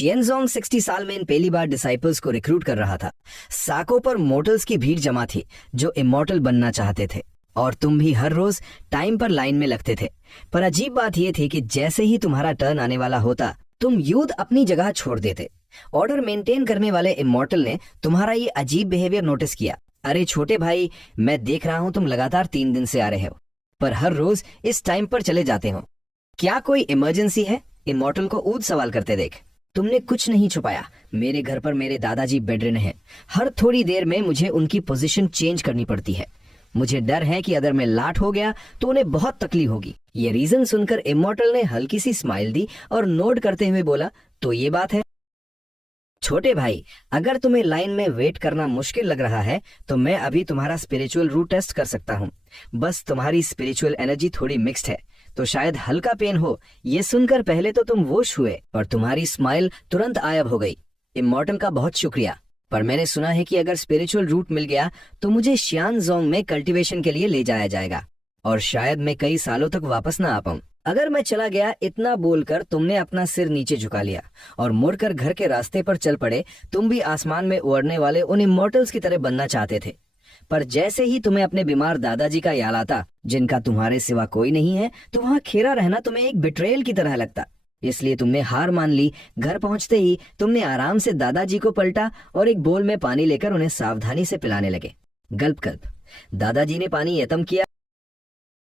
शियनजोंग 60 साल में इन पहली बार डिसाइपल्स को रिक्रूट कर रहा था। साकों पर मोर्टल्स की भीड़ जमा थी जो इमॉर्टल बनना चाहते थे, और तुम भी हर रोज टाइम पर लाइन में लगते थे। पर अजीब बात यह थी कि जैसे ही तुम्हारा टर्न आने वाला होता, तुम युद्ध अपनी जगह छोड़ देते। ऑर्डर मेंटेन करने वाले इमॉर्टल ने तुम्हारा ये अजीब बिहेवियर नोटिस किया। अरे छोटे भाई, मैं देख रहा हूँ तुम लगातार 3 दिन से आ रहे हो, पर हर रोज इस टाइम पर चले जाते हो। क्या कोई इमरजेंसी है? इमॉर्टल को ऊद सवाल करते देख तुमने कुछ नहीं छुपाया। मेरे घर पर मेरे दादाजी बेडरिन हैं। हर थोड़ी देर में मुझे उनकी पोजीशन चेंज करनी पड़ती है। मुझे डर है कि अगर मैं लाट हो गया तो उन्हें बहुत तकलीफ होगी। ये रीजन सुनकर इमॉर्टल ने हल्की सी स्माइल दी और नोट करते हुए बोला, तो ये बात है। छोटे भाई, अगर तुम्हें लाइन में वेट करना मुश्किल लग रहा है तो मैं अभी तुम्हारा स्पिरिचुअल रूट टेस्ट कर सकता हूँ। बस तुम्हारी स्पिरिचुअल एनर्जी थोड़ी मिक्स्ड है तो शायद हल्का पेन हो। ये सुनकर पहले तो तुम वोश हुए और तुम्हारी स्माइल तुरंत गायब हो गई। इमॉर्टल का बहुत शुक्रिया, पर मैंने सुना है कि अगर स्पिरिचुअल रूट मिल गया तो मुझे शियानजोंग में कल्टीवेशन के लिए ले जाया जाएगा और शायद मैं कई सालों तक वापस ना आ पाऊं अगर मैं चला गया। इतना बोलकर तुमने अपना सिर नीचे झुका लिया और मुड़कर घर के रास्ते पर चल पड़े। तुम भी आसमान में उड़ने वाले उन इमॉर्टल्स की तरह बनना चाहते थे, पर जैसे ही तुम्हें अपने बीमार दादाजी का याद आता, जिनका तुम्हारे सिवा कोई नहीं है, तो वहाँ खेरा रहना तुम्हें एक बिट्रेयल की तरह लगता। इसलिए तुमने हार मान ली। घर पहुंचते ही तुमने आराम से दादाजी को पलटा और एक बोल में पानी लेकर उन्हें सावधानी से पिलाने लगे। गल्प गल्प दादाजी ने पानी यतम किया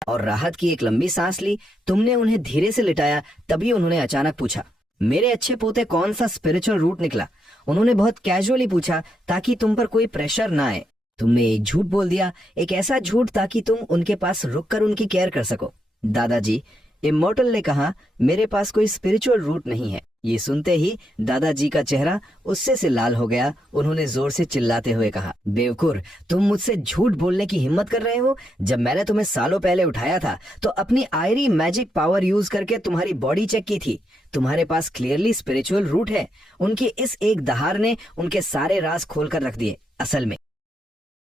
और राहत की एक लंबी सांस ली। तुमने उन्हें धीरे से लिटाया। तभी उन्होंने अचानक पूछा, मेरे अच्छे पोते, कौन सा स्पिरिचुअल रूट निकला? उन्होंने बहुत कैजुअली पूछा ताकि तुम पर कोई प्रेशर ना आए। तुमने एक झूठ बोल दिया, एक ऐसा झूठ ताकि तुम उनके पास रुककर उनकी केयर कर सको। दादाजी, इमॉर्टल ने कहा, मेरे पास कोई स्पिरिचुअल रूट नहीं है। ये सुनते ही दादाजी का चेहरा उससे से लाल हो गया। उन्होंने जोर से चिल्लाते हुए कहा, बेवकूफ, तुम मुझसे झूठ बोलने की हिम्मत कर रहे हो? जब मैंने तुम्हें सालों पहले उठाया था तो अपनी आयरी मैजिक पावर यूज करके तुम्हारी बॉडी चेक की थी। तुम्हारे पास क्लियरली स्पिरिचुअल रूट है। उनकी इस एक दहाड़ ने उनके सारे राज खोल कर रख दिए। असल में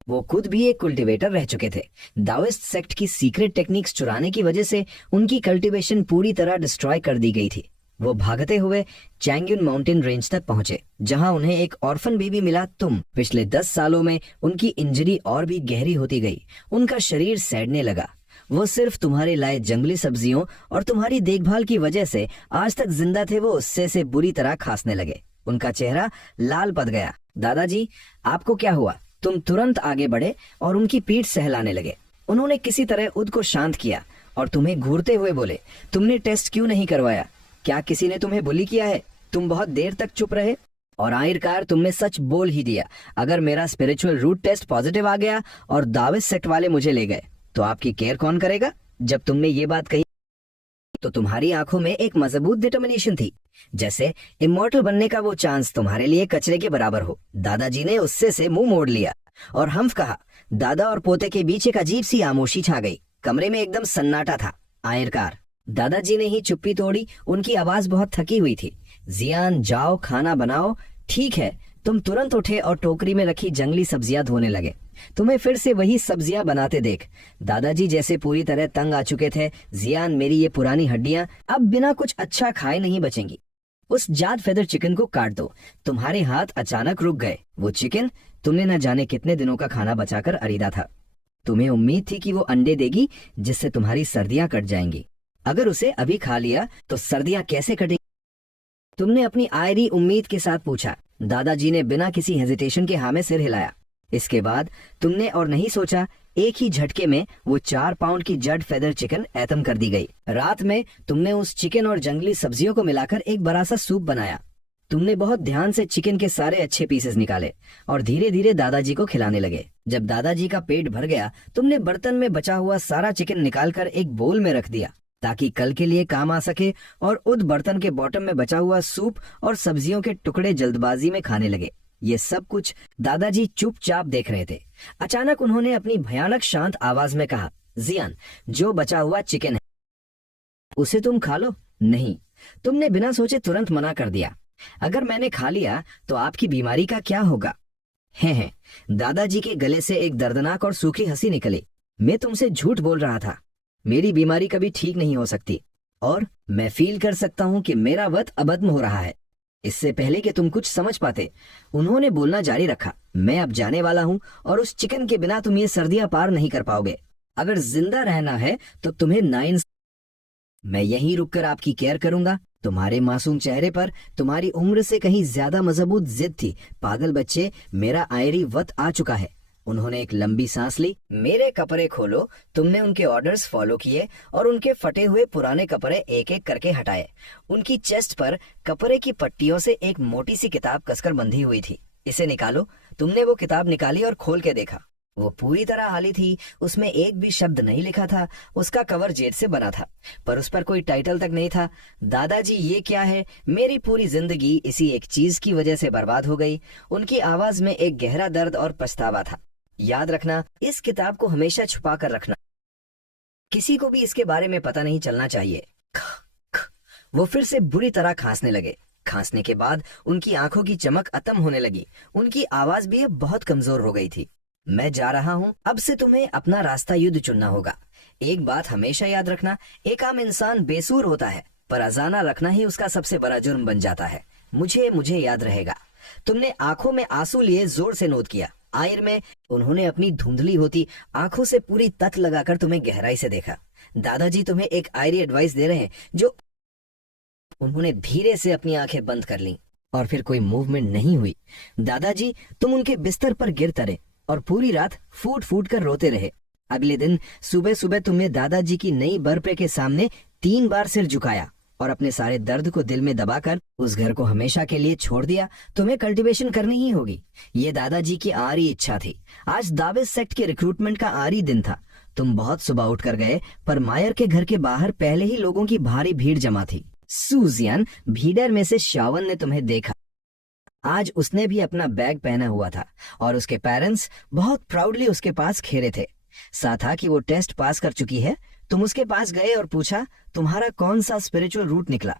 वो खुद भी एक कल्टीवेटर रह चुके थे। दाओइस्ट सेक्ट की सीक्रेट टेक्निक्स चुराने की वजह से उनकी कल्टीवेशन पूरी तरह डिस्ट्रॉय कर दी गई थी। वो भागते हुए चैंगयुन माउंटेन रेंज तक पहुंचे, जहां उन्हें एक ऑर्फन बेबी मिला। पिछले 10 सालों में उनकी इंजरी और भी गहरी होती गई। उनका शरीर सड़ने लगा। वो सिर्फ तुम्हारे लाए जंगली सब्जियों और तुम्हारी देखभाल की वजह से आज तक जिंदा थे। वो उससे से बुरी तरह खांसने लगे। उनका चेहरा लाल पड़ गया। दादाजी, आपको क्या हुआ? तुम तुरंत आगे बढ़े और उनकी पीठ सहलाने लगे। उन्होंने किसी तरह उद को शांत किया और तुम्हें घूरते हुए बोले, तुमने टेस्ट क्यों नहीं करवाया? क्या किसी ने तुम्हें बुली किया है? तुम बहुत देर तक चुप रहे और आखिरकार तुमने सच बोल ही दिया। अगर मेरा स्पिरिचुअल रूट टेस्ट पॉजिटिव आ गया और दाविस सेक्ट वाले मुझे ले गए तो आपकी केयर कौन करेगा? जब तुमने ये बात कही तो तुम्हारी आंखों में एक मजबूत डिटर्मिनेशन थी, जैसे इमॉर्टल बनने का वो चांस तुम्हारे लिए कचरे के बराबर हो। दादाजी ने उससे से मुंह मोड़ लिया और हम्फ कहा। दादा और पोते के बीच एक अजीब सी खामोशी छा गई। कमरे में एकदम सन्नाटा था। आखिरकार दादाजी ने ही चुप्पी तोड़ी। उनकी आवाज बहुत थकी हुई थी। जियान, जाओ खाना बनाओ। ठीक है। तुम तुरंत उठे और टोकरी में रखी जंगली सब्जियां धोने लगे। तुम्हें फिर से वही सब्जियां बनाते देख दादाजी जैसे पूरी तरह तंग आ चुके थे। जियान, मेरी ये पुरानी हड्डियां अब बिना कुछ अच्छा खाए नहीं बचेंगी। उस जाद फेदर चिकन को काट दो। तुम्हारे हाथ अचानक रुक गए। वो चिकन तुमने न जाने कितने दिनों का खाना बचाकर अरीदा था। तुम्हें उम्मीद थी कि वो अंडे देगी जिससे तुम्हारी सर्दियां कट जाएंगी। अगर उसे अभी खा लिया तो सर्दियां कैसे कटेंगी? तुमने अपनी आयरी उम्मीद के साथ पूछा। दादाजी ने बिना किसी हेजिटेशन के हाँ में सिर हिलाया। इसके बाद तुमने और नहीं सोचा, एक ही झटके में वो 4 पाउंड की जड फेदर चिकन ऐतम कर दी गई। रात में तुमने उस चिकन और जंगली सब्जियों को मिलाकर एक बड़ा सा सूप बनाया। तुमने बहुत ध्यान से चिकन के सारे अच्छे पीसेस निकाले और धीरे धीरे दादाजी को खिलाने लगे। जब दादाजी का पेट भर गया, तुमने बर्तन में बचा हुआ सारा चिकन निकालकर एक बोल में रख दिया ताकि कल के लिए काम आ सके, और उस बर्तन के बॉटम में बचा हुआ सूप और सब्जियों के टुकड़े जल्दबाजी में खाने लगे। ये सब कुछ दादाजी चुपचाप देख रहे थे। अचानक उन्होंने अपनी भयानक शांत आवाज में कहा, जियान, जो बचा हुआ चिकन है उसे तुम खा लो। नहीं, तुमने बिना सोचे तुरंत मना कर दिया। अगर मैंने खा लिया तो आपकी बीमारी का क्या होगा? हैं। दादाजी के गले से एक दर्दनाक और सूखी हंसी निकली। मैं तुमसे झूठ बोल रहा था। मेरी बीमारी कभी ठीक नहीं हो सकती और मैं फील कर सकता हूँ कि मेरा वक्त अबद्म हो रहा है। इससे पहले कि तुम कुछ समझ पाते, उन्होंने बोलना जारी रखा, मैं अब जाने वाला हूँ और उस चिकन के बिना तुम ये सर्दियां पार नहीं कर पाओगे। अगर जिंदा रहना है तो तुम्हें मैं यहीं रुककर आपकी केयर करूंगा। तुम्हारे मासूम चेहरे पर तुम्हारी उम्र से कहीं ज्यादा मजबूत जिद थी। पागल बच्चे, मेरा आयरी वक्त आ चुका है। उन्होंने एक लंबी सांस ली। मेरे कपड़े खोलो। तुमने उनके ऑर्डर्स फॉलो किए और उनके फटे हुए पुराने कपड़े एक एक करके हटाए। उनकी चेस्ट पर कपड़े की पट्टियों से एक मोटी सी किताब कसकर बंधी हुई थी। इसे निकालो। तुमने वो किताब निकाली और खोल के देखा। वो पूरी तरह खाली थी, उसमें एक भी शब्द नहीं लिखा था। उसका कवर जेड से बना था, पर उस पर कोई टाइटल तक नहीं था। दादाजी ये क्या है? मेरी पूरी जिंदगी इसी एक चीज की वजह से बर्बाद हो गई। उनकी आवाज में एक गहरा दर्द और पछतावा था। याद रखना, इस किताब को हमेशा छुपा कर रखना। किसी को भी इसके बारे में पता नहीं चलना चाहिए। वो फिर से बुरी तरह खांसने लगे। खांसने के बाद उनकी आंखों की चमक खत्म होने लगी। उनकी आवाज भी अब बहुत कमजोर हो गई थी। मैं जा रहा हूँ। अब से तुम्हें अपना रास्ता युद्ध चुनना होगा। एक बात हमेशा याद रखना, एक आम इंसान बेसूर होता है, पर अजाना रखना ही उसका सबसे बड़ा जुर्म बन जाता है। मुझे याद रहेगा। तुमने आंखों में आंसू लिए जोर से नोट किया। आयर में उन्होंने अपनी धुंधली होती आंखों से पूरी तक लगाकर तुम्हें गहराई से देखा। दादाजी तुम्हें एक आयरी एडवाइस दे रहे हैं जो उन्होंने धीरे से अपनी आंखें बंद कर लीं और फिर कोई मूवमेंट नहीं हुई। दादाजी, तुम उनके बिस्तर पर गिर तरे और पूरी रात फूट फूट कर रोते रहे। अगले दिन सुबह सुबह तुमने दादाजी की नई बरपे के सामने 3 बार सिर झुकाया और अपने सारे दर्द को दिल में दबाकर उस घर को हमेशा के लिए छोड़ दिया। तुम्हें कल्टीवेशन करनी ही होगी। ये दादाजी की आरी इच्छा थी। आज दाविस सेक्ट के रिक्रूटमेंट का आरी दिन था। तुम बहुत सुबह उठ कर गए, पर मायर के घर के बाहर पहले ही लोगों की भारी भीड़ जमा थी। सूजियन भीड़र में से शावन ने तुम्हें देखा। आज उसने भी अपना बैग पहना हुआ था और उसके पेरेंट्स बहुत प्राउडली उसके पास खेरे थे। साथा कि वो टेस्ट पास कर चुकी है। तुम उसके पास गए और पूछा, तुम्हारा कौन सा स्पिरिचुअल रूट निकला?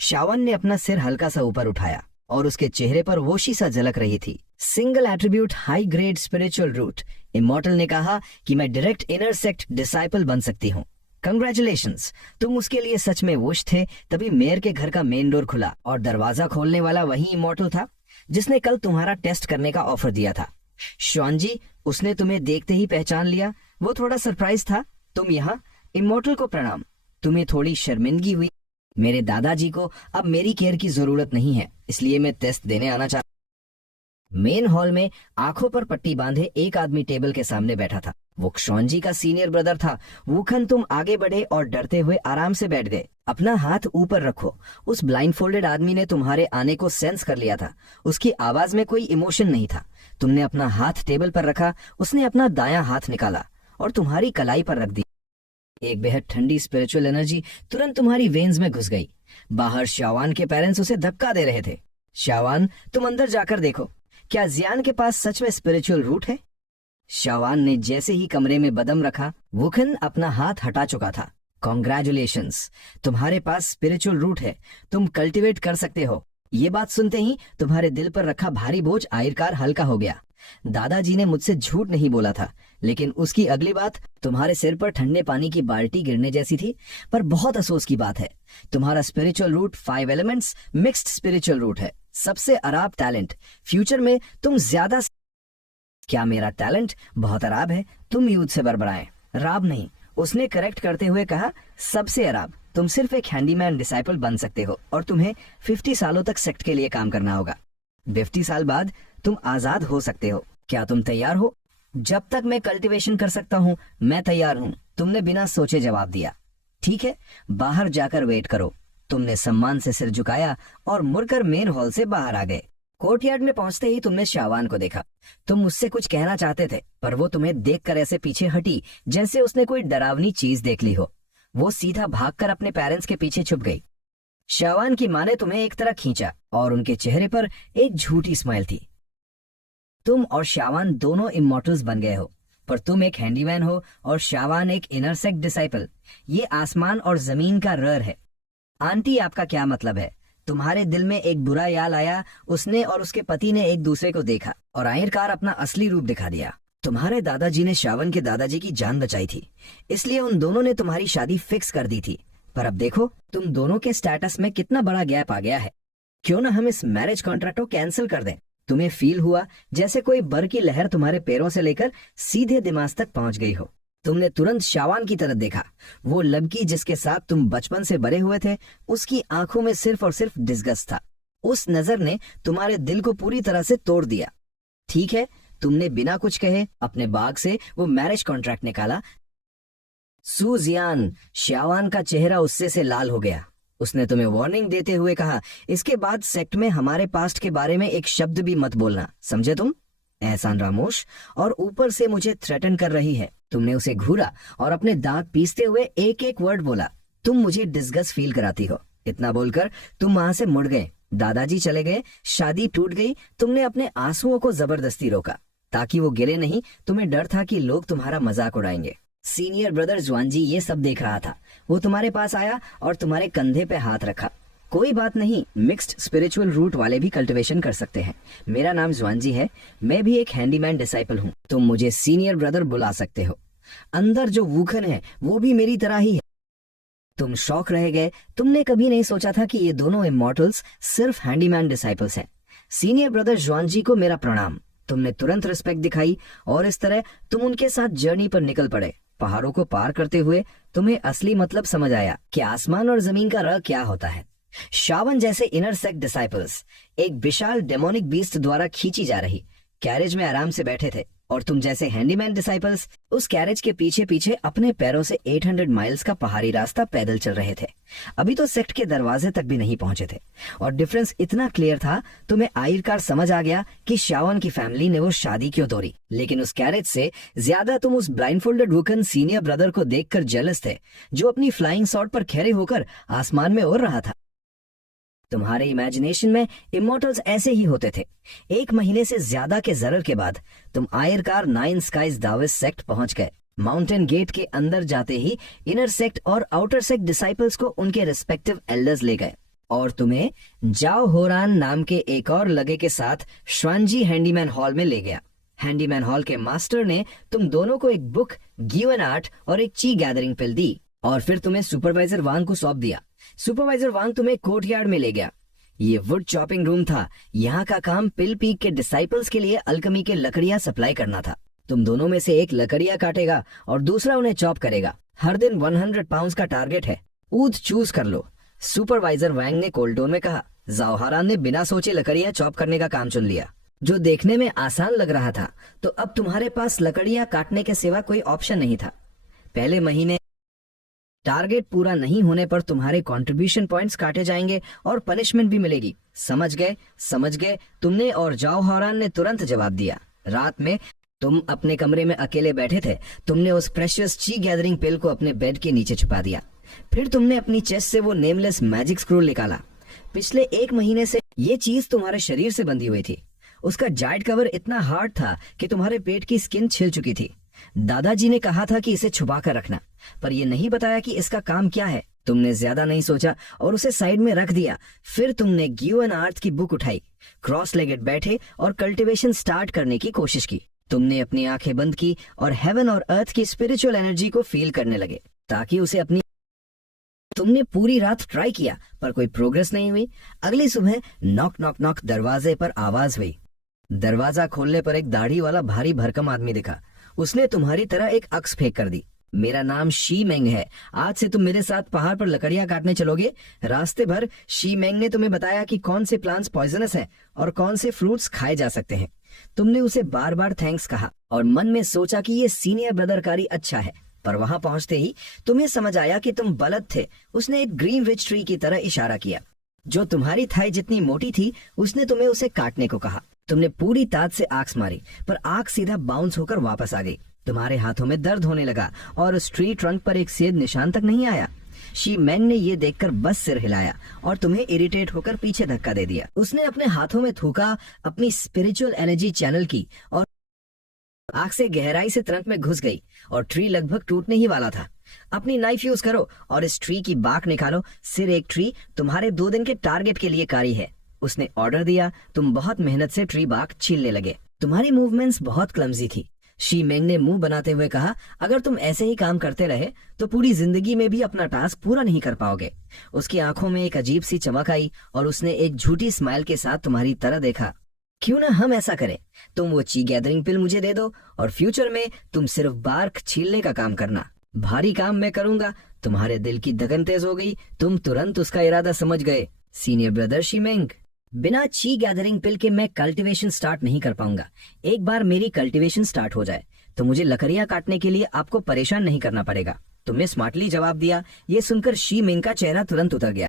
शावन ने अपना सिर हल्का सा ऊपर उठाया और उसके चेहरे पर वोशी सा झलक रही थी। Single attribute high grade spiritual root. Immortal ने कहा कि मैं डायरेक्ट इनर सेक्ट डिसाइपल बन सकती हूँ। कंग्रेचुलेशंस, तुम उसके लिए सच में वोश थे। तभी मेयर के घर का मेन डोर खुला और दरवाजा खोलने वाला वही इमॉर्टल था जिसने कल तुम्हारा टेस्ट करने का ऑफर दिया था। शॉन जी, उसने तुम्हें देखते ही पहचान लिया। वो थोड़ा सरप्राइज था। तुम यहाँ? इमॉर्टल को प्रणाम। तुम्हें थोड़ी शर्मिंदगी हुई? मेरे दादाजी को अब मेरी केयर की जरूरत नहीं है, इसलिए मैं टेस्ट देने आना चाहता। मेन हॉल में आंखों पर पट्टी बांधे एक आदमी टेबल के सामने बैठा था। वो शॉन जी का सीनियर ब्रदर था। वूखन, तुम आगे बढ़े और डरते हुए आराम से बैठ गए। अपना हाथ ऊपर रखो। उस ब्लाइंडफोल्डेड आदमी ने तुम्हारे आने को सेंस कर लिया था। उसकी आवाज में कोई इमोशन नहीं था। तुमने अपना हाथ टेबल पर रखा। उसने अपना दायां हाथ निकाला और तुम्हारी कलाई पर रख दी। एक बेहद ठंडी स्पिरिचुअल एनर्जी तुरंत तुम्हारी वेन्स में घुस गई। बाहर शावान के पेरेंट्स उसे धक्का दे रहे थे। शावान, तुम अंदर जाकर देखो, क्या जियान के पास सच में स्पिरिचुअल रूट है? शावान ने जैसे ही कमरे में बदम रखा, वुखन अपना हाथ हटा चुका था। कॉन्ग्रेचुलेशंस, तुम्हारे पास स्पिरिचुअल रूट है। तुम कल्टीवेट कर सकते हो। ये बात सुनते ही तुम्हारे दिल पर रखा भारी बोझ आखिरकार हल्का हो गया। दादाजी ने मुझसे झूठ नहीं बोला था, लेकिन उसकी अगली बात तुम्हारे सिर पर ठंडे पानी की बाल्टी गिरने जैसी थी। पर बहुत अफसोस की बात है, तुम्हारा spiritual root 5 elements mixed spiritual root है। सबसे अराब टैलेंट। फ्यूचर में तुम ज्यादा। क्या मेरा टैलेंट बहुत अराब है? तुम यूथ से बरबराएं। राब नहीं, उसने करेक्ट करते हुए कहा, सबसे अराब। तुम सिर्फ एक हैंडीमैन डिसाइपल बन सकते हो और तुम्हें 50 सालों तक सेक्ट के लिए काम करना होगा। 50 साल बाद तुम आजाद हो सकते हो। क्या तुम तैयार हो? जब तक मैं कल्टीवेशन कर सकता हूँ मैं तैयार हूँ। तुमने बिना सोचे जवाब दिया। ठीक है, बाहर जाकर वेट करो। तुमने सम्मान से सिर झुकाया और मुड़कर मेन हॉल से बाहर आ गए। कोर्टयार्ड में पहुंचते ही तुमने शावान को देखा। तुम मुझसे कुछ कहना चाहते थे, पर वो तुम्हें देखकर ऐसे पीछे हटी जैसे उसने कोई डरावनी चीज देख ली हो। वो सीधा भागकर अपने पेरेंट्स के पीछे छुप गई। शावान की माँ ने तुम्हें एक तरह खींचा और उनके चेहरे पर एक झूठी स्माइल थी। तुम और शावान दोनों इमॉर्टल्स बन गए हो, पर तुम एक हैंडीमैन हो और शावान एक इनर सेक्ट डिसाइपल। ये आसमान और जमीन का रर है। आंटी, आपका क्या मतलब है? तुम्हारे दिल में एक बुरा याल आया। उसने और उसके पति ने एक दूसरे को देखा और आखिरकार अपना असली रूप दिखा दिया। तुम्हारे दादाजी ने शावन के दादाजी की जान बचाई थी, इसलिए उन दोनों ने तुम्हारी शादी फिक्स कर दी थी। पर अब देखो, तुम दोनों के स्टेटस में कितना बड़ा गैप आ गया है। क्यों ना हम इस मैरिज कॉन्ट्रैक्ट को कैंसिल कर दें। तुम्हें फील हुआ जैसे कोई बर की लहर तुम्हारे पैरों से लेकर सीधे दिमाग तक पहुंच गई हो। तुमने तुरंत शावान की तरफ देखा। वो लड़की जिसके साथ तुम बचपन से बड़े हुए थे, उसकी आंखों में सिर्फ और सिर्फ डिस्गस्ट था। उस नजर ने तुम्हारे दिल को पूरी तरह से तोड़ दिया। ठीक है, तुमने बिना कुछ कहे अपने बाग से वो मैरिज कॉन्ट्रैक्ट निकाला। सुजियान, शावान का चेहरा गुस्से से लाल हो गया। उसने तुम्हें वार्निंग देते हुए कहा, इसके बाद सेक्ट में हमारे पास्ट के बारे में एक शब्द भी मत बोलना, समझे तुम? एहसान रामोश, और ऊपर से मुझे थ्रेटन कर रही है। तुमने उसे घूरा और अपने दांत पीसते हुए एक एक वर्ड बोला, तुम मुझे डिस्गस्ट फील कराती हो। इतना बोलकर तुम वहां से मुड़ गए। दादाजी चले गए, शादी टूट गई। तुमने अपने आंसुओं को जबरदस्ती रोका ताकि वो गिरे नहीं। तुम्हें डर था कि लोग तुम्हारा मजाक उड़ाएंगे। सीनियर ब्रदर जुआनजी ये सब देख रहा था। वो तुम्हारे पास आया और तुम्हारे कंधे पे हाथ रखा। कोई बात नहीं, मिक्स्ड स्पिरिचुअल रूट वाले भी कल्टीवेशन कर सकते हैं। मेरा नाम जुआनजी है, मैं भी एक हैंडीमैन डिसाइपल हूँ। तुम मुझे सीनियर ब्रदर बुला सकते हो। अंदर जो वूखन है वो भी मेरी तरह ही है। तुम शौक रह गए। तुमने कभी नहीं सोचा था कि ये दोनों इमॉर्टल्स सिर्फ हैंडीमैन डिसाइपल्स हैं। सीनियर ब्रदर जुआनजी को मेरा प्रणाम। तुमने तुरंत रिस्पेक्ट दिखाई और इस तरह तुम उनके साथ जर्नी पर निकल पड़े। पहाड़ों को पार करते हुए तुम्हें असली मतलब समझ आया कि आसमान और जमीन का राह क्या होता है। शावन जैसे इनर सेक्ट डिसाइपल्स एक विशाल डेमोनिक बीस्ट द्वारा खींची जा रही कैरेज में आराम से बैठे थे, और तुम जैसे हैंडीमैन डिसाइपल्स उस कैरेज के पीछे पीछे अपने पैरों से 800 माइल्स का पहाड़ी रास्ता पैदल चल रहे थे। अभी तो सेक्ट के दरवाजे तक भी नहीं पहुंचे थे, और डिफरेंस इतना क्लियर था तुम्हें आखिरकार समझ आ गया कि शावन की फैमिली ने वो शादी क्यों तोड़ी। लेकिन उस कैरेज से ज्यादा तुम उस ब्लाइंडफोल्डेड वुकन सीनियर ब्रदर को देखकर जेलस थे, जो अपनी फ्लाइंग सॉर्ट पर खड़े होकर आसमान में उड़ रहा था। तुम्हारे इमेजिनेशन में इमॉर्टल्स ऐसे ही होते थे। 1 महीने से ज्यादा के जरर के बाद तुम आयरकार 9 स्काइज दाविस सेक्ट पहुंच गए। माउंटेन गेट के अंदर जाते ही इनर सेक्ट और आउटर सेक्ट डिसाइपल्स को उनके रिस्पेक्टिव एल्डर्स ले गए, और तुम्हें जाओ होरान नाम के एक और लगे के साथ श्वानजी हैंडीमैन हॉल में ले गया। हैंडीमैन हॉल के मास्टर ने तुम दोनों को एक बुक, गिवन आर्ट और एक ची गैदरिंग पिल दी, और फिर तुम्हें सुपरवाइजर वांग को सौंप दिया। सुपरवाइजर वांग तुम्हें कोर्टयार्ड में ले गया। ये वुड चॉपिंग रूम था। यहाँ का काम पिल पीक के डिसाइपल्स के लिए अल्कमी के लकड़ियां सप्लाई करना था। तुम दोनों में से एक लकड़ियां काटेगा और दूसरा उन्हें चॉप करेगा। हर दिन 100 पाउंड्स का टारगेट है। ऊद चूज कर लो। सुपरवाइजर वांग ने कोल्डोन में कहा। जाओहारान ने बिना सोचे लकड़ियां चॉप करने का काम चुन लिया, जो देखने में आसान लग रहा था। तो अब तुम्हारे पास लकड़ियां काटने के सिवा कोई ऑप्शन नहीं था। पहले महीने टारगेट पूरा नहीं होने पर तुम्हारे कंट्रीब्यूशन पॉइंट्स काटे जाएंगे और पनिशमेंट भी मिलेगी। समझ गए? समझ गए? तुमने और जाओ हौरान ने तुरंत जवाब दिया। रात में तुम अपने कमरे में अकेले बैठे थे। तुमने उस प्रेशियस ची गैदरिंग पिल को अपने बेड के नीचे छुपा दिया। फिर तुमने अपनी चेस्ट से वो नेमलेस मैजिक स्क्रूल निकाला। पिछले 1 महीने से ये चीज तुम्हारे शरीर से बंधी हुई थी। उसका जाइड कवर इतना हार्ड था कि तुम्हारे पेट की स्किन छिल चुकी थी। दादाजी ने कहा था कि इसे छुपा कर रखना, पर यह नहीं बताया कि इसका काम क्या है। तुमने ज्यादा नहीं सोचा और उसे साइड में रख दिया। फिर तुमने गिवन आर्ट की बुक उठाई, क्रॉस लेगेड बैठे और कल्टीवेशन स्टार्ट करने की कोशिश की। तुमने अपनी आंखें बंद की और हेवन और अर्थ की स्पिरिचुअल एनर्जी को फील करने लगे ताकि उसे अपनी तुमने पूरी रात ट्राई किया पर कोई प्रोग्रेस नहीं हुई। अगली सुबह नॉक नॉक नॉक दरवाजे पर आवाज हुई। दरवाजा खोलने पर एक दाढ़ी वाला भारी भरकम आदमी दिखा। उसने तुम्हारी तरह एक अक्स फेंक कर दी। मेरा नाम शी मेंग है। आज से तुम मेरे साथ पहाड़ पर लकड़ियां काटने चलोगे। रास्ते भर शी मेंग ने तुम्हें बताया कि कौन से प्लांट्स पॉइजनस हैं और कौन से फ्रूट्स खाए जा सकते हैं। तुमने उसे बार बार थैंक्स कहा और मन में सोचा कि ये सीनियर ब्रदरकारी अच्छा है, पर वहां पहुंचते ही तुम्हें समझ आया कि तुम बलद थे। उसने एक ग्रीन रिच ट्री की तरह इशारा किया जो तुम्हारी थाई जितनी मोटी थी। उसने तुम्हें उसे काटने को कहा। तुमने पूरी ताज से आंख मारी, पर आंख सीधा बाउंस होकर वापस आ गई। तुम्हारे हाथों में दर्द होने लगा और उस ट्री ट्रंक पर एक सेध निशान तक नहीं आया। शी मैन ने ये देखकर बस सिर हिलाया और तुम्हें इरिटेट होकर पीछे धक्का दे दिया। उसने अपने हाथों में थूका, अपनी स्पिरिचुअल एनर्जी चैनल की और आंख से गहराई से ट्रंक में घुस गई और ट्री लगभग टूटने ही वाला था। अपनी नाइफ यूज करो और इस ट्री की बाक निकालो। सिर एक ट्री तुम्हारे 2 दिन के टारगेट के लिए कारी है। उसने ऑर्डर दिया। तुम बहुत मेहनत से ट्री बाक छीलने लगे। तुम्हारी मूवमेंट्स बहुत क्लमजी थी। शी मेंग ने मुंह बनाते हुए कहा, अगर तुम ऐसे ही काम करते रहे तो पूरी जिंदगी में भी अपना टास्क पूरा नहीं कर पाओगे। उसकी आंखों में एक अजीब सी चमक आई और उसने एक झूठी स्माइल के साथ तुम्हारी तरह देखा। क्यों ना हम ऐसा करें, तुम वो ची गैदरिंग पिल मुझे दे दो और फ्यूचर में तुम सिर्फ बार्क छीलने का काम करना, भारी काम मैं करूंगा। तुम्हारे दिल की धड़कन तेज हो गई, तुम तुरंत उसका इरादा समझ गए। सीनियर ब्रदर शी मेंग, बिना ची गैदरिंग पिल के मैं कल्टीवेशन स्टार्ट नहीं कर पाऊंगा। एक बार मेरी कल्टीवेशन स्टार्ट हो जाए तो मुझे लकड़ियां काटने के लिए आपको परेशान नहीं करना पड़ेगा। तुमने स्मार्टली जवाब दिया। ये सुनकर शी मेंग का चेहरा तुरंत उतर गया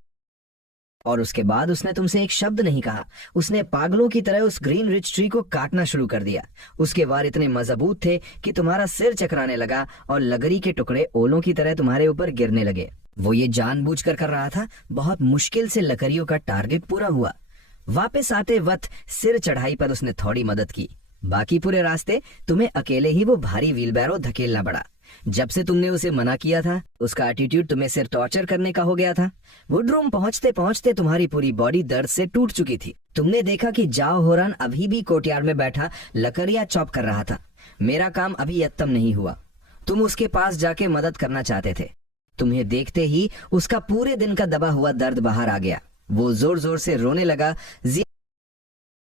और उसके बाद उसने तुमसे एक शब्द नहीं कहा। उसने पागलों की तरह उस ग्रीन रिच ट्री को काटना शुरू कर दिया। उसके वार इतने मजबूत थे कि तुम्हारा सिर चकराने लगा और लकड़ी के टुकड़े ओलों की तरह तुम्हारे ऊपर गिरने लगे। वो ये जानबूझकर कर रहा था। बहुत मुश्किल से लकड़ियों का टारगेट पूरा हुआ। वापस आते वक्त सिर चढ़ाई पर उसने थोड़ी मदद की। बाकी पूरे रास्ते तुम्हें अकेले ही वो भारी व्हीलबैरो धकेलना पड़ा। जब से तुमने उसे मना किया था उसका एटीट्यूड तुम्हें सिर्फ टॉर्चर करने का हो गया था। वुडरूम पहुंचते पहुंचते तुम्हारी पूरी बॉडी दर्द से टूट चुकी थी। तुमने देखा कि जाओ होरान अभी भी कोर्टयार्ड में बैठा लकड़ियां चॉप कर रहा था। मेरा काम अभी खत्म नहीं हुआ। तुम उसके पास जाके मदद करना चाहते थे। तुम्हें देखते ही उसका पूरे दिन का दबा हुआ दर्द बाहर आ गया। वो जोर जोर से रोने लगा।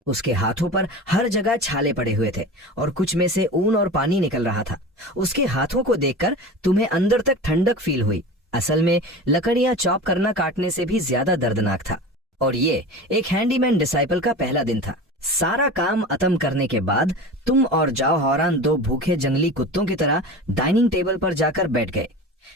उसके हाथों पर हर जगह छाले पड़े हुए थे और कुछ में से ऊन और पानी निकल रहा था। उसके हाथों को देखकर तुम्हें अंदर तक ठंडक फील हुई। असल में लकड़ियां चॉप करना काटने से भी ज्यादा दर्दनाक था। और ये एक हैंडीमैन डिसाइपल का पहला दिन था। सारा काम खत्म करने के बाद तुम और जाओ होरान दो भूखे जंगली कुत्तों की तरह डाइनिंग टेबल पर जाकर बैठ गए।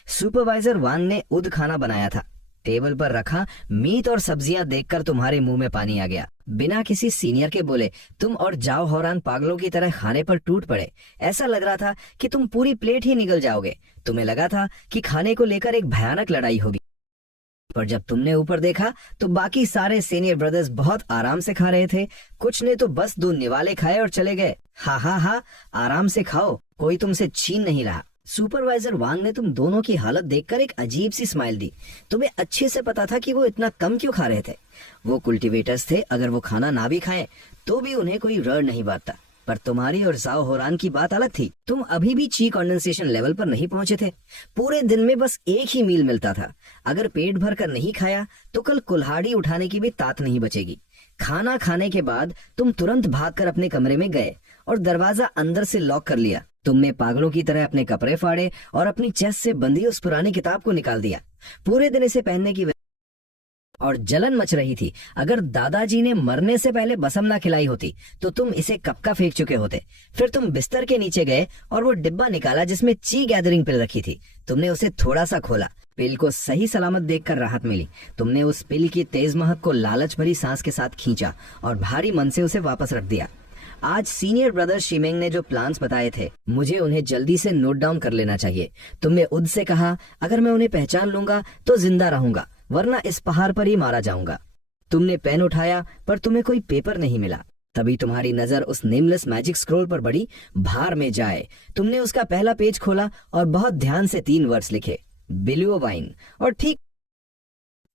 सुपरवाइजर वान ने उद खाना बनाया था। टेबल पर रखा मीट और सब्जियां देखकर तुम्हारे मुंह में पानी आ गया। बिना किसी सीनियर के बोले तुम और जाओ होरान पागलों की तरह खाने पर टूट पड़े। ऐसा लग रहा था कि तुम पूरी प्लेट ही निगल जाओगे। तुम्हें लगा था कि खाने को लेकर एक भयानक लड़ाई होगी, पर जब तुमने ऊपर देखा तो बाकी सारे सीनियर ब्रदर्स बहुत आराम से खा रहे थे। कुछ ने तो बस 2 निवाले खाए और चले गए। हा हा हा, आराम से खाओ, कोई तुमसे छीन नहीं रहा। सुपरवाइजर वांग ने तुम दोनों की हालत देखकर एक अजीब सी स्माइल दी। तुम्हें अच्छे से पता था कि वो इतना कम क्यों खा रहे थे। वो कल्टीवेटर्स थे, अगर वो खाना ना भी खाएं तो भी उन्हें कोई रड़ नहीं बांटता। पर तुम्हारी और जाओ होरान की बात अलग थी। तुम अभी भी ची कंडेंसेशन लेवल पर नहीं पहुंचे थे। पूरे दिन में बस एक ही मील मिलता था। अगर पेट भर कर नहीं खाया तो कल कुल्हाड़ी उठाने की भी तात नहीं बचेगी। खाना खाने के बाद तुम तुरंत भागकर अपने कमरे में गए और दरवाजा अंदर से लॉक कर लिया। तुमने पागलों की तरह अपने कपड़े फाड़े और अपनी चेस्ट से बंधी उस पुरानी किताब को निकाल दिया। पूरे दिन इसे पहनने की और जलन मच रही थी। अगर दादाजी ने मरने से पहले बसम ना खिलाई होती तो तुम इसे कब का फेंक चुके होते। फिर तुम बिस्तर के नीचे गए और वो डिब्बा निकाला जिसमें ची गैदरिंग पिल रखी थी। तुमने उसे थोड़ा सा खोला। पिल को सही सलामत देखकर राहत मिली। तुमने उस पिल की तेज महक को लालच भरी सांस के साथ खींचा और भारी मन से उसे वापस रख दिया। आज सीनियर ब्रदर शिमेंग ने जो प्लान्स बताए थे मुझे उन्हें जल्दी से नोट डाउन कर लेना चाहिए। तुमने उद से कहा, अगर मैं उन्हें पहचान लूंगा तो जिंदा रहूंगा, वरना इस पहाड़ पर ही मारा जाऊंगा। तुमने पेन उठाया पर तुम्हें कोई पेपर नहीं मिला। तभी तुम्हारी नजर उस नेमलेस मैजिक स्क्रॉल पर पड़ी। भार में जाए। तुमने उसका पहला पेज खोला और बहुत ध्यान से 3 वर्ड्स लिखे, बिलुओ वाइन। और ठीक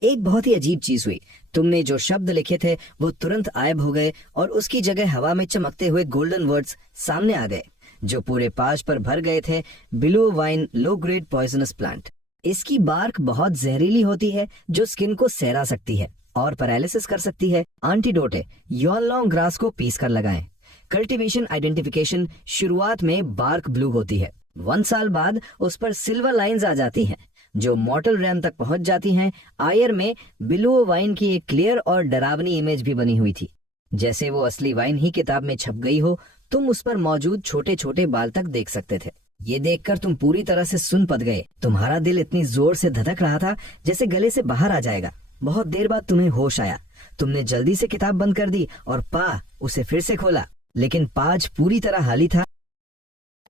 एक बहुत ही अजीब चीज हुई। तुमने जो शब्द लिखे थे वो तुरंत गायब हो गए और उसकी जगह हवा में चमकते हुए गोल्डन वर्ड्स सामने आ गए जो पूरे पाज पर भर गए थे। बिलुओ vine, low grade poisonous plant. इसकी बार्क बहुत जहरीली होती है जो स्किन को सहरा सकती है और पैरालिसिस कर सकती है। एंटीडोट है, यॉनलॉन्ग ग्रास को पीस कर लगाएं। कल्टीवेशन आइडेंटिफिकेशन, शुरुआत में बार्क ब्लू होती है। 1 साल बाद उस पर सिल्वर लाइंस आ जाती हैं जो मॉर्टल रैम तक पहुंच जाती हैं। आयर में बिलुओ वाइन की एक क्लियर और डरावनी इमेज भी बनी हुई थी, जैसे वो असली वाइन ही किताब में छप गई हो। तुम उस पर मौजूद छोटे छोटे बाल तक देख सकते थे। ये देखकर तुम पूरी तरह से सुन पद गए। तुम्हारा दिल इतनी जोर से धधक रहा था जैसे गले से बाहर आ जाएगा। बहुत देर बाद तुम्हें होश आया। तुमने जल्दी से किताब बंद कर दी और उसे फिर से खोला, लेकिन पाज पूरी तरह खाली था।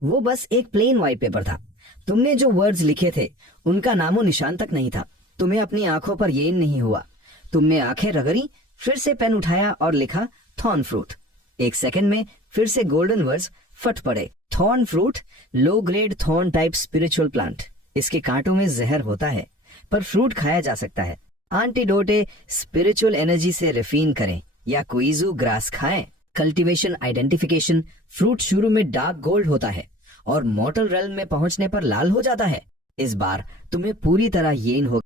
वो बस एक प्लेन व्हाइट पेपर था। तुमने जो वर्ड्स लिखे थे उनका नामो निशान तक नहीं था। तुम्हें अपनी आंखों पर यकीन नहीं हुआ। तुमने आंखें रगड़ी, फिर से पेन उठाया और लिखा थॉर्न फ्रूट। 1 सेकंड में फिर से गोल्डन वर्ड्स फट पड़े। Thorn fruit, low grade thorn type spiritual plant. इसके कांटों में जहर होता है पर फ्रूट खाया जा सकता है। एंटीडोटे, स्पिरिचुअल एनर्जी से रिफीन करें या कुइजू ग्रास खाएं। कल्टीवेशन आइडेंटिफिकेशन, फ्रूट शुरू में डार्क गोल्ड होता है और मॉर्टल रेल्म में पहुंचने पर लाल हो जाता है। इस बार तुम्हें पूरी तरह यकीन हो।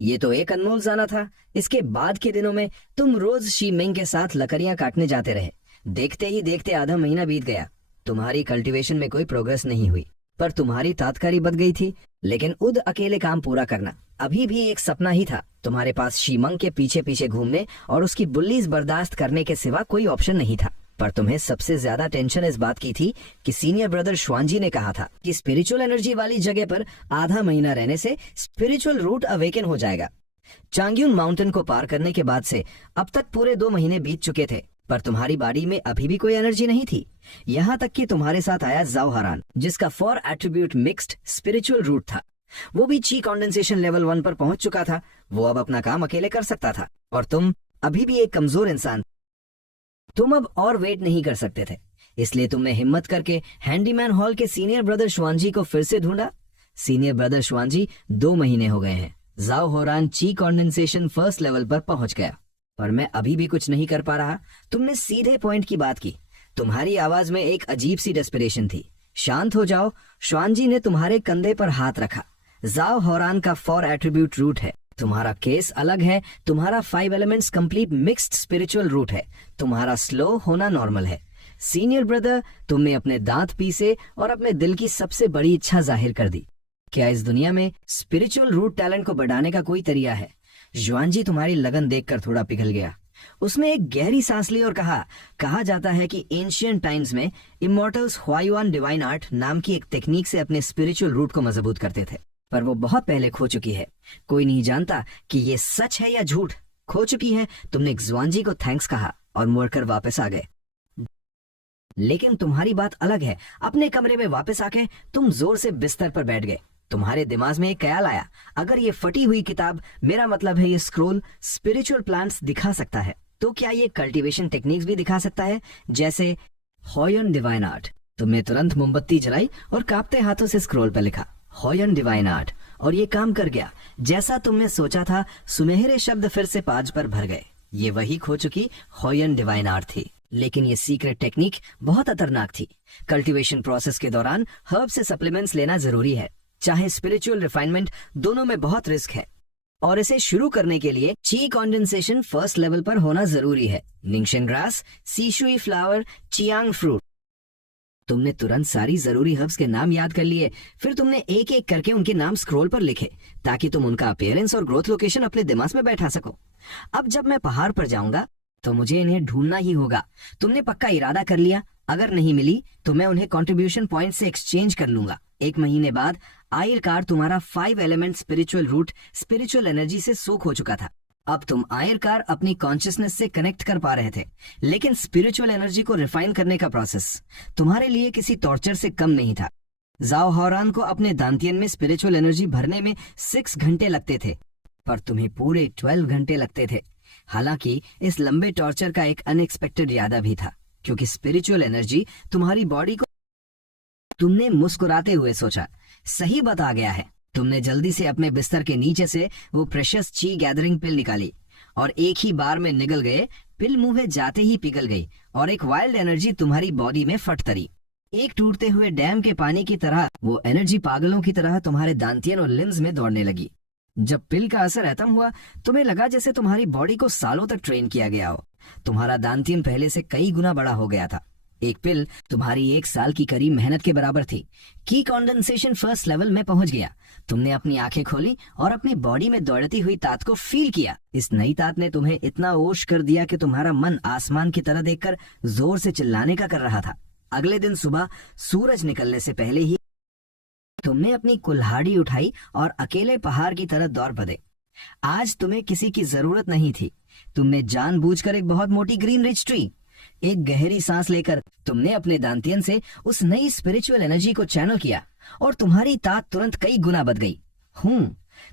ये तो एक अनमोल जाना था। इसके बाद के दिनों में तुम रोज शी मिंग के साथ लकड़ियां काटने जाते रहे। देखते ही देखते आधा महीना बीत गया। तुम्हारी कल्टीवेशन में कोई प्रोग्रेस नहीं हुई, पर तुम्हारी तात्कारी बद गई थी। लेकिन उद अकेले काम पूरा करना अभी भी एक सपना ही था। तुम्हारे पास शीमंग के पीछे पीछे घूमने और उसकी बुल्लीज बर्दाश्त करने के सिवा कोई ऑप्शन नहीं था। पर तुम्हें सबसे ज्यादा टेंशन इस बात की थी कि सीनियर ब्रदर श्वानजी ने कहा था कि स्पिरिचुअल एनर्जी वाली जगह पर आधा महीना रहने से स्पिरिचुअल रूट अवेकन हो जाएगा। चांग्यून माउंटेन को पार करने के बाद से अब तक पूरे 2 महीने बीत चुके थे, पर तुम्हारी बॉडी में अभी भी कोई एनर्जी नहीं थी। यहाँ तक कि तुम्हारे साथ आया जाओ हरान, जिसका 4 एट्रीब्यूट मिक्स्ड स्पिरिचुअल रूट था। वो भी ची कंडेंसेशन लेवल 1 पर पहुंच चुका था। वो अब अपना काम अकेले कर सकता था और तुम अभी भी एक कमजोर इंसान। तुम अब और वेट नहीं कर सकते थे, इसलिए तुमने हिम्मत करके हैंडीमैन हॉल के सीनियर ब्रदर श्वानजी को फिर से ढूंढा। सीनियर ब्रदर श्वानजी 2 महीने हो गए हैं। जाओ होरान ची कंडेंसेशन फर्स्ट लेवल पर पहुंच गया, पर मैं अभी भी कुछ नहीं कर पा रहा। तुमने सीधे पॉइंट की बात की। तुम्हारी आवाज में एक अजीब सी डेस्परेशन थी। शांत हो जाओ। श्वानजी ने तुम्हारे कंधे पर हाथ रखा। जाओ होरान का 4 एट्रीब्यूट रूट है। तुम्हारा केस अलग है। तुम्हारा 5 elements complete mixed spiritual root है। तुम्हारा स्लो होना नॉर्मल है। सीनियर ब्रदर, तुमने अपने दांत पीसे और अपने दिल की सबसे बड़ी इच्छा जाहिर कर दी। क्या इस दुनिया में स्पिरिचुअल रूट टैलेंट को बढ़ाने का कोई तरीका है? ज्वानजी तुम्हारी लगन देखकर थोड़ा पिघल गया। उसने एक गहरी सांस ली और कहा जाता है कि एंशिएंट टाइम्स में इमॉर्टल्स हुआयुआन डिवाइन आर्ट नाम की एक टेक्निक से अपने स्पिरिचुअल रूट को मजबूत करते थे, पर वो बहुत पहले खो चुकी है। कोई नहीं जानता कि ये सच है या झूठ। खो चुकी है। तुमने ज्वानजी को थैंक्स कहा और मुड़कर वापस आ गए। लेकिन तुम्हारी बात अलग है। अपने कमरे में वापस आके तुम जोर से बिस्तर पर बैठ गए। तुम्हारे दिमाग में एक ख्याल आया, अगर ये फटी हुई किताब, मेरा मतलब है ये स्क्रोल, स्पिरिचुअल प्लांट्स दिखा सकता है, तो क्या ये कल्टीवेशन टेक्निक्स भी दिखा सकता है, जैसे हॉयन डिवाइन आर्ट? तुमने तुरंत मोमबत्ती जलाई और कांपते हाथों से स्क्रोल पर लिखा हॉयन डिवाइन आर्ट, और ये काम कर गया। जैसा तुमने सोचा था, सुनहरे शब्द फिर से पाज पर भर गए। ये वही खो चुकी हॉयन डिवाइन आर्ट थी, लेकिन ये सीक्रेट टेक्निक बहुत खतरनाक थी। कल्टीवेशन प्रोसेस के दौरान हर्ब से सप्लीमेंट्स लेना जरूरी है, चाहे स्पिरिचुअल रिफाइनमेंट, दोनों में बहुत रिस्क है। और इसे शुरू करने के लिए ची कंडेंसेशन फर्स्ट लेवल पर होना जरूरी है। निंगशन ग्रास, सीशुई फ्लावर, चियांग फ्रूट। तुमने तुरंत सारी जरूरी हर्ब्स के नाम याद कर लिए। फिर तुमने एक एक करके उनके नाम स्क्रोल पर लिखे, ताकि तुम उनका अपीयरेंस और ग्रोथ लोकेशन अपने दिमाग में बैठा सको। अब जब मैं पहाड़ पर जाऊंगा तो मुझे इन्हें ढूंढना ही होगा। तुमने पक्का इरादा कर लिया? अगर नहीं मिली तो मैं उन्हें कंट्रीब्यूशन पॉइंट से एक्सचेंज कर लूंगा। 1 महीने बाद आयर कार तुम्हारा 5 element spiritual root spiritual energy से सोख हो चुका था। अब तुम आयर कार अपनी कॉन्शियसनेस से कनेक्ट कर पा रहे थे, लेकिन स्पिरिचुअल एनर्जी को रिफाइन करने का प्रोसेस तुम्हारे लिए किसी टॉर्चर से कम नहीं था। जाओ हौरान को अपने दांतियन में स्पिरिचुअल एनर्जी भरने में 6 घंटे लगते थे, पर तुम्हें पूरे 12 घंटे लगते थे। हालांकि इस लंबे टॉर्चर का एक अनएक्सपेक्टेड यादा भी था, क्योंकि स्पिरिचुअल एनर्जी तुम्हारी बॉडी को। तुमने मुस्कुराते हुए सोचा, सही बता गया है। तुमने जल्दी से अपने बिस्तर के नीचे से वो प्रेशियस ची गैदरिंग पिल निकाली और एक ही बार में निगल गए। पिल मुंह में जाते ही पिघल गई और एक वाइल्ड एनर्जी तुम्हारी बॉडी में फट तरी। एक टूटते हुए डैम के पानी की तरह वो एनर्जी पागलों की तरह तुम्हारे दांतियन और लिम्स में दौड़ने लगी। जब पिल का असर खत्म हुआ, तुम्हें लगा जैसे तुम्हारी बॉडी को सालों तक ट्रेन किया गया हो। तुम्हारा दांतियन पहले से कई गुना बड़ा हो गया था। एक पिल तुम्हारी 1 साल की करीब मेहनत के बराबर थी। की कंडेंसेशन फर्स्ट लेवल में पहुंच गया। तुमने अपनी आंखें खोली और अपनी बॉडी में दौड़ती हुई तात को फील किया। इस नई तात ने तुम्हें इतना ओश कर दिया कि तुम्हारा मन आसमान की तरह देखकर जोर से चिल्लाने का कर रहा था। अगले दिन सुबह सूरज निकलने से पहले ही तुमने अपनी कुल्हाड़ी उठाई और अकेले पहाड़ की तरफ दौड़ पड़े। आज तुम्हें किसी की जरूरत नहीं थी। तुमने जानबूझकर एक बहुत मोटी ग्रीन रिच ट्री। एक गहरी सांस लेकर तुमने अपने दांतियन से उस नई स्पिरिचुअल एनर्जी को चैनल किया और तुम्हारी तात तुरंत कई गुना बढ़ गई।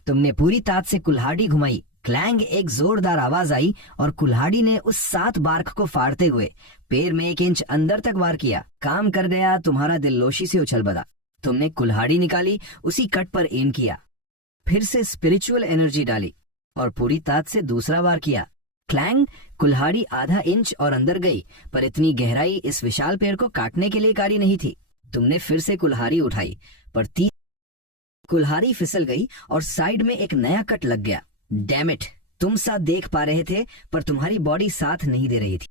तुमने पूरी तात से कुल्हाड़ी घुमाई। क्लैंग एक जोरदार आवाज आई और कुल्हाड़ी ने उस 7 बार्क को फाड़ते हुए पैर में 1 इंच अंदर तक वार किया। काम कर गया। तुम्हारा दिल लोशी से उछल पड़ा। तुमने कुल्हाड़ी निकाली, उसी कट पर एम किया, फिर से स्पिरिचुअल एनर्जी डाली और पूरी तात से दूसरा वार किया। क्लैंग। कुल्हाड़ी आधा इंच और अंदर गई, पर इतनी गहराई इस विशाल पेड़ को काटने के लिए कारी नहीं थी। तुमने फिर से कुल्हाड़ी उठाई, पर कुल्हाड़ी फिसल गई और साइड में एक नया कट लग गया। Damn it! तुम साथ देख पा रहे थे, पर तुम्हारी बॉडी साथ नहीं दे रही थी।